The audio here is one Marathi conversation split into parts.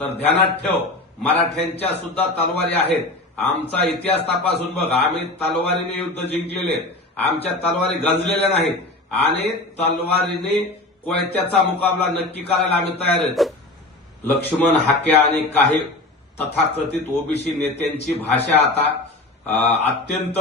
तर ध्यानात ठेव मराठ्यांच्या सुद्धा तलवारी आहेत. आमचा इतिहास तपासून बघ. आम्ही तलवारीने युद्ध जिंकलेले आमच्या तलवारी गंजलेल्या नाहीत. आणि तलवारीने कोयत्याचा मुकाबला नक्की करायला आम्ही तयार आहेत. लक्ष्मण हाके आणि काही तथाकथित ओबीसी नेत्यांची भाषा आता अत्यंत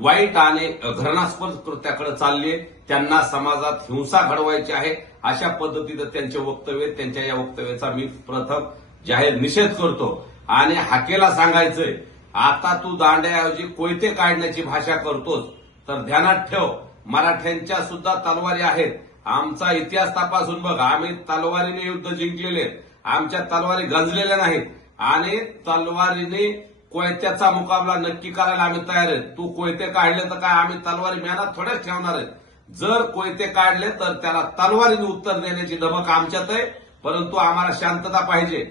वाईट आणि घरणास्पद कृत्याकडे चालले त्यांना समाजात हिंसा घडवायची आहे. अशा पद्धतीनं त्यांचे वक्तव्य त्यांच्या या वक्तव्याचा मी प्रथम जाहीर निषेध करतो. आणि हाकेला सांगायचंय आता तू दांड्याऐवजी कोयते काढण्याची भाषा करतोस तर ध्यानात ठेव. मराठ्यांच्या सुद्धा तलवारी आहेत. आमचा इतिहास तपासून बघ. आम्ही तलवारीने युद्ध जिंकलेले आमच्या तलवारी गंजलेल्या नाहीत. आणि तलवारीने कोयत्याचा मुकाबला नक्की करायला आम्ही तयार आहे. तू कोयते काढले तर काय आम्ही तलवारी मेहनत थोड्याच ठेवणार आहे. जर कोयते काढले तर त्याला तलवारीने उत्तर देण्याची धमक आमच्यात आहे परंतु आम्हाला शांतता पाहिजे.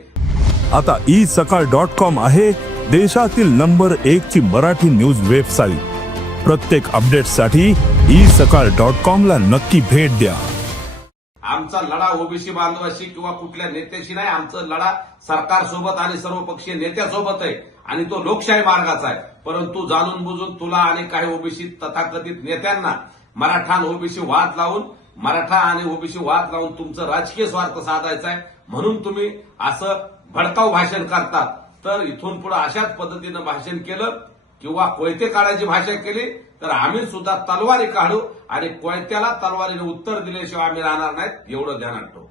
आता ई सकाळ डॉट कॉम आहे देशातील नंबर एक ची मराठी न्यूज वेबसाईट. प्रत्येक अपडेटसाठी ई सकाळ डॉट कॉम ला नक्की भेट द्या. आमचा लढा ओबीसी बांधवाशी किंवा कुठल्या नेत्याशी नाही आमचा लढा सरकारसोबत आणि सर्वपक्षीय नेत्यासोबत आहे आणि तो लोकशाही मार्गाचा आहे. परंतु जाणून बुजून तुला आणि काही ओबीसी तथाकथित नेत्यांना मराठा आणि ओबीसी वाद लावून मराठा आणि ओबीसी वाद लावून तुमचं राजकीय स्वार्थ साधायचा आहे. म्हणून तुम्ही असं भडकाव भाषण करतात. तर इथून पुढे अशाच पद्धतीनं भाषण केलं किंवा कोयते काढायची भाषा केली तर आम्ही सुद्धा तलवारी काढू आणि कोयत्याला तलवारीने उत्तर दिल्याशिवाय आम्ही राहणार नाहीत एवढं ध्यानात ठेवू.